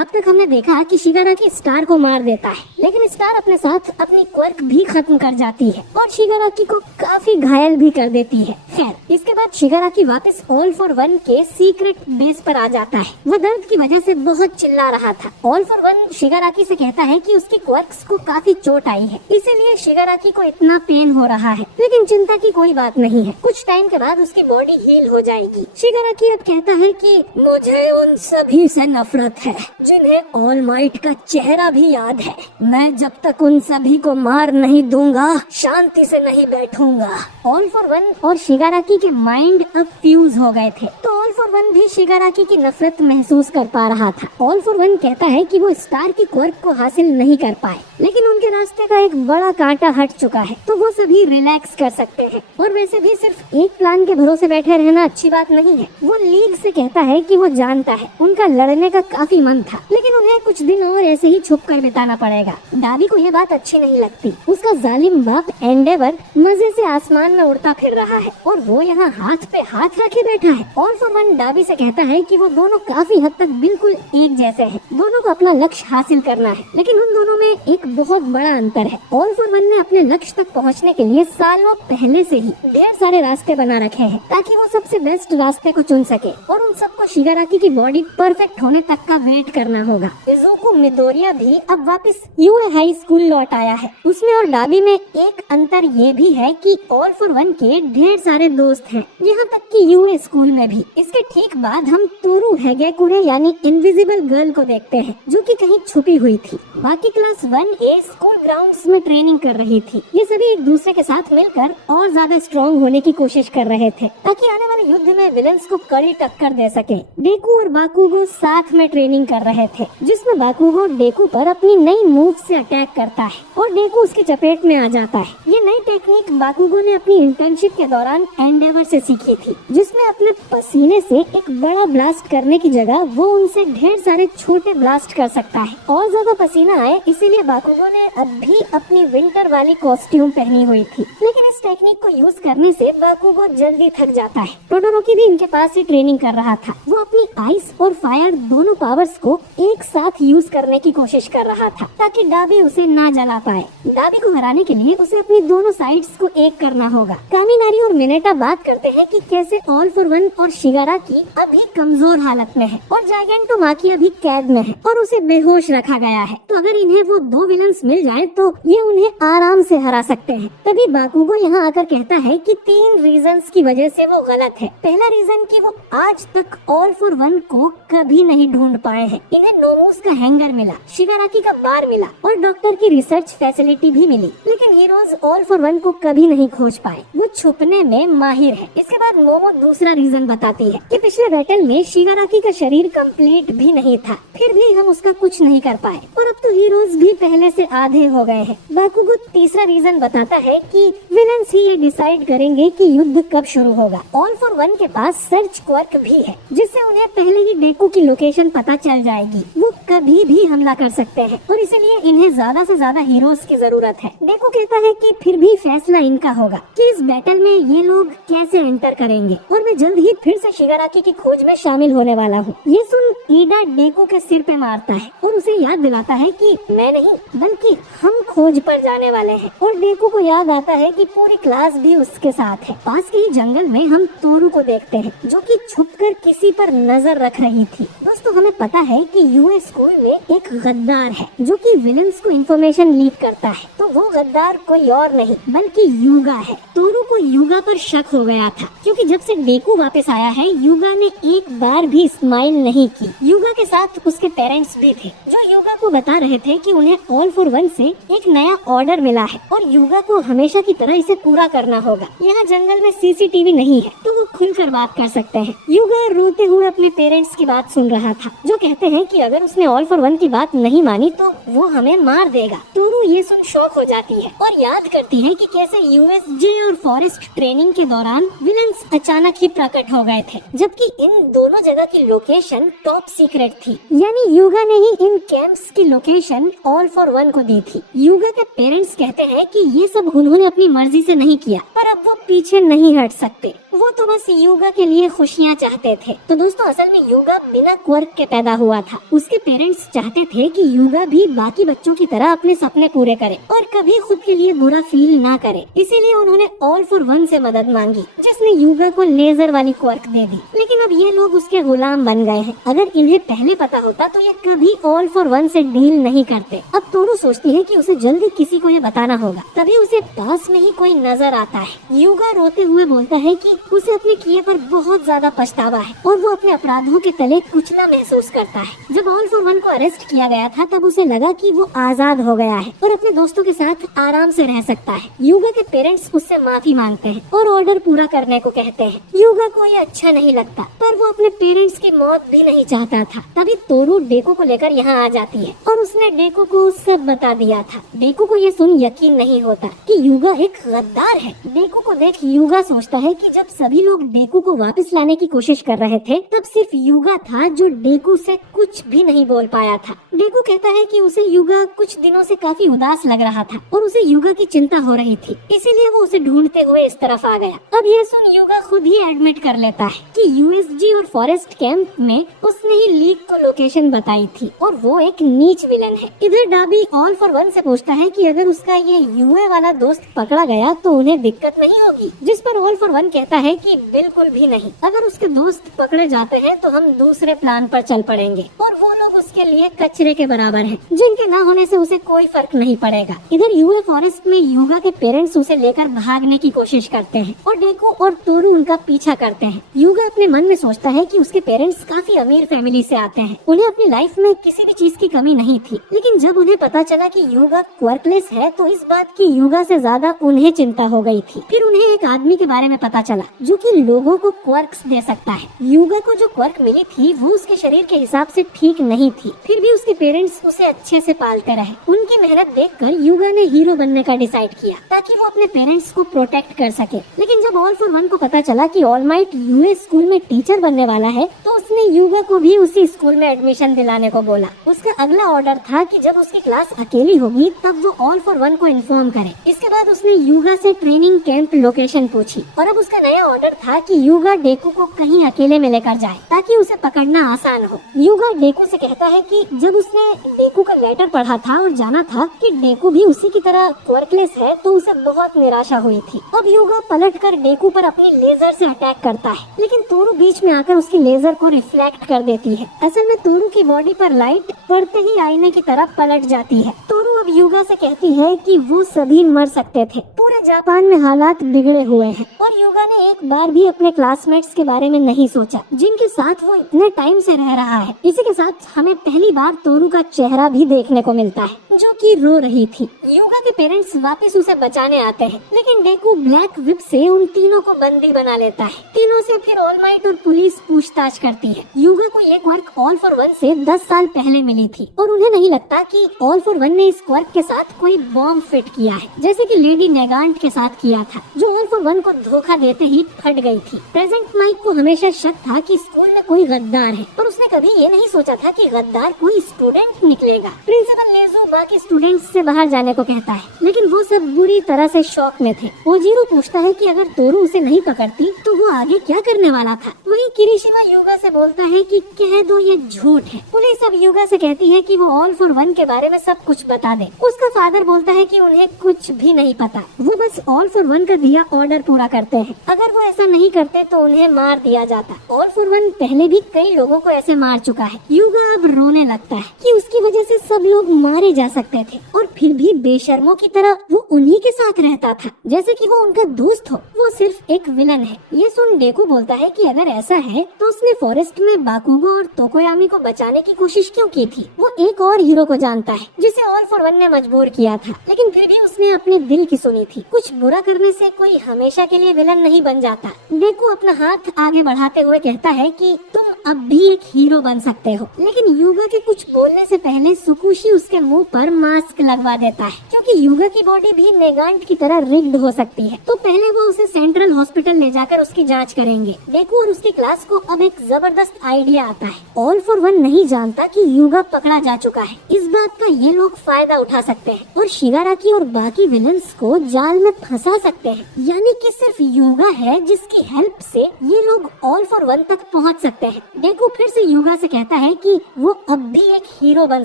अब तक हमने देखा कि शिगाराकी स्टार को मार देता है, लेकिन स्टार अपने साथ अपनी क्वर्क भी खत्म कर जाती है और शिगाराकी को काफी घायल भी कर देती है। खैर, इसके बाद शिगाराकी वापस ऑल फॉर वन के सीक्रेट बेस पर आ जाता है। वो दर्द की वजह से बहुत चिल्ला रहा था। ऑल फॉर वन शिगाराकी से कहता है कि उसकी क्वर्क्स को काफी चोट आई है, इसीलिए शिगाराकी को इतना पेन हो रहा है, लेकिन चिंता की कोई बात नहीं है, कुछ टाइम के बाद उसकी बॉडी हील हो जाएगी। शिगाराकी अब कहता है कि मुझे उन सभी से नफरत है जिन्हें ऑल माइट का चेहरा भी याद है। मैं जब तक उन सभी को मार नहीं दूंगा शांति से नहीं बैठूंगा। ऑल फॉर वन और शिगाराकी के माइंड अब फ्यूज हो गए थे, तो ऑल फॉर वन भी शिगाराकी की नफरत महसूस कर पा रहा था। ऑल फॉर वन कहता है कि वो स्टार की क्वर्क को हासिल नहीं कर पाए, लेकिन उनके रास्ते का एक बड़ा कांटा हट चुका है, तो वो सभी रिलैक्स कर सकते हैं। और वैसे भी सिर्फ एक प्लान के भरोसे बैठे रहना अच्छी बात नहीं है। वो लीग से कहता है कि वो जानता है उनका लड़ने का काफी मन था, लेकिन उन्हें कुछ दिन और ऐसे ही छुप कर बिताना पड़ेगा। डाबी को ये बात अच्छी नहीं लगती। उसका जालिम बाप एंडेवर मजे से आसमान में उड़ता फिर रहा है और वो यहाँ हाथ पे हाथ रखे बैठा है। ऑल फॉर वन डाबी से कहता है कि वो दोनों काफी हद तक बिल्कुल एक जैसे हैं। दोनों को अपना लक्ष्य हासिल करना है, लेकिन उन दोनों में एक बहुत बड़ा अंतर है। ऑल फॉर वन ने अपने लक्ष्य तक पहुँचने के लिए सालों पहले से ही ढेर सारे रास्ते बना रखे हैं, ताकि वो सबसे बेस्ट रास्ते को चुन सके, और उन सबको शिगाराकी की बॉडी परफेक्ट होने तक का वेट करना होगा। इज़ुको मिडोरिया भी अब वापस यूए हाई स्कूल लौट आया है। उसमें और डाबी में एक अंतर ये भी है कि ऑल फॉर वन के ढेर सारे दोस्त हैं, यहाँ तक कि यूए स्कूल में भी। इसके ठीक बाद हम तोरू हेगेकुरे यानी इनविजिबल गर्ल को देखते हैं, जो कि कहीं छुपी हुई थी। बाकी क्लास 1A स्कूल ग्राउंड्स में ट्रेनिंग कर रही थी। ये सभी एक दूसरे के साथ मिलकर और ज्यादा स्ट्रॉन्ग होने की कोशिश कर रहे थे, ताकि आने वाले युद्ध में विलन्स को कड़ी टक्कर दे सके। डेकू और बाकुगो साथ में ट्रेनिंग कर रहे थे, जिसमें बाकुगो डेकू पर अपनी नई मूव से अटैक करता है और डेकू उसकी चपेट में आ जाता है। ये नई टेक्निक बाकुगो ने अपनी इंटर्नशिप के दौरान एंडेवर से सीखी थी, जिसमें अपने पसीने से एक बड़ा ब्लास्ट करने की जगह वो उनसे ढेर सारे छोटे ब्लास्ट कर सकता है। और ज्यादा पसीना आए इसीलिए बाकुगो ने अब भी अपनी विंटर वाली कॉस्ट्यूम पहनी हुई थी, लेकिन इस टेक्निक को यूज करने से बाकुगो जल्दी थक जाता है। टोडोरोकी भी इनके पास ही ट्रेनिंग कर रहा था। वो अपनी आइस और फायर दोनों पावर्स को एक साथ यूज करने की कोशिश कर रहा था, ताकि डाबी उसे ना जला पाए। डाबी को हराने के लिए उसे अपनी दोनों साइड्स को एक करना होगा। कामिनारी और मिनेटा बात करते हैं कि कैसे ऑल फॉर वन और शिगाराकी अभी कमजोर हालत में है और जाइगेंटोमाकी अभी कैद में है और उसे बेहोश रखा गया है। तो अगर इन्हें वो दो विलन्स मिल जाए तो ये उन्हें आराम से हरा सकते हैं। तभी बाकुगो यहाँ आकर कहता है कि 3 रीजंस की वजह से वो गलत है। पहला रीजन कि वो आज तक ऑल फॉर वन को कभी नहीं ढूंढ पाए हैं। इन्हें नोमूस का हैंगर मिला, शिगाराकी का बार मिला और डॉक्टर की रिसर्च फैसिलिटी भी मिली, लेकिन हीरोज ऑल फॉर वन को कभी नहीं खोज पाए। वो छुपने में माहिर है। इसके बाद मोमो दूसरा रीजन बताती है कि पिछले बैटल में शिगाराकी का शरीर कंप्लीट भी नहीं था, फिर भी हम उसका कुछ नहीं कर पाए और अब तो हीरोज भी पहले से आधे हो गए हैं। बाकुगो तीसरा रीजन बताता है कि विलन्स ही ये डिसाइड करेंगे कि युद्ध कब शुरू होगा। ऑल फॉर वन के पास सर्च क्वर्क भी है, जिससे उन्हें पहले ही डेकू की लोकेशन पता चल जाएगी। वो कभी भी हमला कर सकते हैं और इसलिए इन्हें ज्यादा से ज्यादा हीरोज की जरूरत है। डेकू कहता है कि फिर भी फैसला इनका होगा कि इस बैटल में ये लोग कैसे एंटर करेंगे और मैं जल्द ही फिर से शिगाराकी की खोज में शामिल होने वाला हूँ। ये सुन ईडा डेकू के सिर पे मारता है और उसे याद दिलाता है कि मैं नहीं बल्कि हम खोज पर जाने वाले हैं। और डेकू को याद आता है कि पूरी क्लास भी उसके साथ है। पास के ही जंगल में हम तोरू को देखते हैं, जो कि छुपकर किसी पर नजर रख रही थी। दोस्तों, हमें पता है कि यूए स्कूल में एक गद्दार है जो कि विलन्स को इंफॉर्मेशन लीक करता है। तो वो गद्दार कोई और नहीं बल्कि यूगा है। तोरू को यूगा पर शक हो गया था, क्योंकि जब से डेकू वापस आया है यूगा ने एक बार भी स्माइल नहीं की। यूगा के साथ उसके पेरेंट्स भी थे, जो यूगा को बता रहे थे कि उन्हें ऑल फॉर वन से एक नया ऑर्डर मिला है और यूगा को हमेशा की तरह इसे पूरा करना होगा। यहाँ जंगल में सीसीटीवी नहीं है, तो वो खुलकर बात कर सकते हैं। यूगा रोते हुए अपने पेरेंट्स की बात सुन रहा था, जो कहते हैं कि अगर उसने ऑल फॉर वन की बात नहीं मानी तो वो हमें मार देगा। तोरू ये सुन शॉक हो जाती है और याद करती है कि कैसे यूएसजे और फॉरेस्ट ट्रेनिंग के दौरान विलन्स अचानक ही प्रकट हो गए थे, जबकि इन दोनों जगह की लोकेशन टॉप सीक्रेट थी। यानी यूगा ने ही इन कैंप्स की लोकेशन ऑल फॉर वन को दी थी। यूगा के पेरेंट्स कहते हैं कि ये सब उन्होंने अपनी मर्जी से नहीं किया, पर अब वो पीछे नहीं हट सकते। वो तो बस युगा के लिए खुशियाँ चाहते थे। तो दोस्तों असल में युगा बिना क्वर्क के पैदा हुआ था। उसके पेरेंट्स चाहते थे कि युगा भी बाकी बच्चों की तरह अपने सपने पूरे करे और कभी खुद के लिए बुरा फील ना करे। इसीलिए उन्होंने ऑल फॉर वन से मदद मांगी, जिसने युगा को लेजर वाली क्वर्क दे दी। लेकिन अब ये लोग उसके गुलाम बन गए हैं। अगर इन्हें पहले पता होता तो ये कभी ऑल फॉर वन से डील नहीं करते। अब तोरू सोचती है कि उसे जल्दी किसी को ये बताना होगा। तभी उसे पास में ही कोई नजर आता है। युगा रोते हुए बोलता है कि उसे अपने किए पर बहुत ज्यादा पछतावा है और वो अपने अपराधों के तले कुचला महसूस करता है। जब ऑल फॉर वन को अरेस्ट किया गया था तब उसे लगा कि वो आजाद हो गया है और अपने दोस्तों के साथ आराम से रह सकता है। युगा के पेरेंट्स उससे माफी मांगते हैं और ऑर्डर पूरा करने को कहते हैं। युगा को ये अच्छा नहीं लगता, पर वो अपने पेरेंट्स की मौत भी नहीं चाहता था। तभी तोरू डेको को लेकर यहाँ आ जाती है और उसने डेको को सब बता दिया था। डेको को ये सुन यकीन नहीं होता कि युगा एक गद्दार है। डेको को देख युगा सोचता है कि जब सभी लोग डेको को वापस लाने की कोशिश कर रहे थे तब सिर्फ युगा था जो डेको से कुछ भी नहीं बोल पाया था। डेको कहता है कि उसे युगा कुछ दिनों से काफी उदास लग रहा था और उसे युगा की चिंता हो रही थी, इसीलिए वो उसे ढूंढते हुए इस तरफ आ गया। अब ये सुन युगा खुद ही एडमिट कर लेता है कि यूएसजी और फॉरेस्ट कैंप में उसने ही लीक को लोकेशन बताई थी और वो एक नीच विलन है। इधर डाबी ऑल फॉर वन से पूछता है कि अगर उसका ये यूए वाला दोस्त पकड़ा गया तो उन्हें दिक्कत नहीं होगी, जिस पर ऑल फॉर वन कहता है कि बिल्कुल भी नहीं। अगर उसके दोस्त पकड़े जाते हैं तो हम दूसरे प्लान पर चल पड़ेंगे और वो लोग उसके लिए कचरे के बराबर हैं, जिनके न होने से उसे कोई फर्क नहीं पड़ेगा। इधर यूए फॉरेस्ट में युगा के पेरेंट्स उसे लेकर भागने की कोशिश करते हैं और डेको और तोरू उनका पीछा करते हैं। युगा अपने मन में सोचता है कि उसके पेरेंट्स काफी अमीर फैमिली से आते हैं, उन्हें अपनी लाइफ में किसी भी चीज की कमी नहीं थी। लेकिन जब उन्हें पता चला कि युगा क्वर्कलेस है तो इस बात की युगा से ज्यादा उन्हें चिंता हो गई थी। फिर उन्हें एक आदमी के बारे में पता चला जो कि लोगों को क्वर्क्स दे सकता है। युगा को जो क्वर्क मिली थी वो उसके शरीर के हिसाब से ठीक नहीं थी, फिर भी उसके पेरेंट्स उसे अच्छे से पालते रहे। उनकी मेहनत देखकर युगा ने हीरो बनने का डिसाइड किया ताकि वो अपने पेरेंट्स को प्रोटेक्ट कर सके। लेकिन जब ऑल फॉर वन को पता चला कि ऑल माइट यूएस स्कूल में टीचर बनने वाला है तो उसने युगा को भी उसी स्कूल में एडमिशन दिलाने को बोला। उसका अगला ऑर्डर था कि जब उसकी क्लास अकेली होगी तब वो ऑल फॉर वन को इन्फॉर्म करे। इसके बाद उसने युगा से ट्रेनिंग कैंप लोकेशन पूछी और अब उसका नया ऑर्डर था कि युगा डेकू को कहीं अकेले में लेकर जाए ताकि उसे पकड़ना आसान हो। युगा डेकू से कहता है कि जब उसने डेकू का लेटर पढ़ा था और जाना था कि डेकू भी उसी की तरह क्वर्कलेस है तो उसे बहुत निराशा हुई थी। अब युगा पलटकर डेकू पर अपनी लेजर से अटैक करता है, लेकिन तोरू बीच में आकर उसकी लेजर को रिफ्लेक्ट कर देती है। असल में तोरू की बॉडी पर लाइट पड़ते ही आईने की तरह पलट जाती है। तोरू अब युगा से कहती है कि वो सभी मर सकते थे, पूरे जापान में हालात बिगड़े हुए हैं और युगा ने एक बार भी अपने क्लासमेट्स के बारे में नहीं सोचा जिनके साथ वो इतने टाइम से रह रहा है। इसी के साथ हमें पहली बार तोरू का चेहरा भी देखने को मिलता है जो कि रो रही थी। युगा के पेरेंट्स वापस उसे बचाने आते हैं, लेकिन डेकू ब्लैक विप से उन तीनों को बंदी बना लेता है। तीनों से फिर ऑल माइट और पुलिस पूछताछ करती है। युगा को ये क्वर्क ऑल फॉर वन से 10 साल पहले मिली थी और उन्हें नहीं लगता कि ऑल फॉर वन ने इस क्वर्क के साथ कोई बॉम्ब फिट किया है, जैसे कि लेडी नेगांट के साथ किया था, जो ऑल फॉर वन को धोखा देते ही फट गई थी। प्रेजेंट माइक को हमेशा शक था कि स्कूल में कोई गद्दार है, पर उसने कभी ये नहीं सोचा था कि गद्दार कोई स्टूडेंट निकलेगा। प्रिंसिपल लेजू बाकी स्टूडेंट्स से बाहर जाने को कहता है, लेकिन वो सब बुरी तरह से शॉक में थे। ओजीरो पूछता है कि अगर तोरू उसे नहीं पकड़ती तो वो आगे क्या करने वाला था। वहीं किरिशिमा युगा से बोलता है कि कह दो ये झूठ है। पुलिस अब युगा से कहती है कि वो ऑल फॉर वन के बारे में सब कुछ बता दे। उसका फादर बोलता है कि उन्हें कुछ भी नहीं पता, वो बस ऑल फॉर वन का दिया ऑर्डर पूरा करते हैं। अगर वो ऐसा नहीं करते तो उन्हें मार दिया जाता। ऑल फॉर वन पहले भी कई लोगों को ऐसे मार चुका है। युगा अब रोने लगता है कि उसकी वजह से सब लोग मारे जा सकते थे और फिर भी बेशर्मों की तरह वो उन्हीं के साथ रहता था जैसे कि वो उनका दोस्त हो। वो सिर्फ एक विलन है। ये सुन डेकू बोलता है कि अगर ऐसा है तो उसने फॉरेस्ट में बाकुगो और तोकोयामी को बचाने की कोशिश क्यों की थी। वो एक और हीरो को जानता है जिसे ऑल फॉर वन ने मजबूर किया था, लेकिन फिर भी उसने अपने दिल की सुनी थी। कुछ बुरा करने से कोई हमेशा के लिए विलन नहीं बन जाता। डेकू अपना हाथ आगे बढ़ाते हुए कहता है कि तुम अब भी एक हीरो बन सकते हो। लेकिन युगा के कुछ बोलने से पहले सुकुशी ऋषि उसके मुंह पर मास्क लगवा देता है, क्योंकि युगा की बॉडी भी नेगांट की तरह रिग्ड हो सकती है। तो पहले वो उसे सेंट्रल हॉस्पिटल ले जाकर उसकी जांच करेंगे। डेकू और उसकी क्लास को अब एक जबरदस्त आइडिया आता है। ऑल फॉर वन नहीं जानता कि युगा पकड़ा जा चुका है। इस बात का ये लोग फायदा उठा सकते हैं और शिगाराकी और बाकी विलन्स को जाल में फंसा सकते हैं। यानी कि सिर्फ युगा है जिसकी हेल्प से ये लोग ऑल फॉर वन तक पहुंच सकते हैं। डेकू फिर से युगा से कहता है कि वो अब भी एक हीरो बन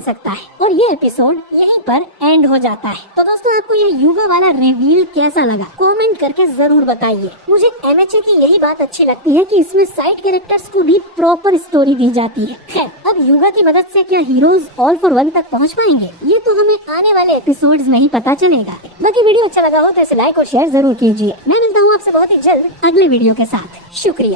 सकता है और ये एपिसोड यहीं पर एंड हो जाता है। तो दोस्तों, आपको ये युगा वाला रिवील कैसा लगा कमेंट करके जरूर बताइए। मुझे MHA की यही बात अच्छी लगती है कि इसमें साइड कैरेक्टर्स को भी प्रॉपर स्टोरी दी जाती है। खैर, अब युगा की मदद से क्या हीरोज ऑल फॉर वन तक पहुंच पाएंगे, ये तो हमें आने वाले एपिसोड्स में ही पता चलेगा। बाकी वीडियो अच्छा लगा हो तो इसे लाइक और शेयर जरूर कीजिए। मैं मिलता हूँ आपसे बहुत ही जल्द अगले वीडियो के साथ। शुक्रिया।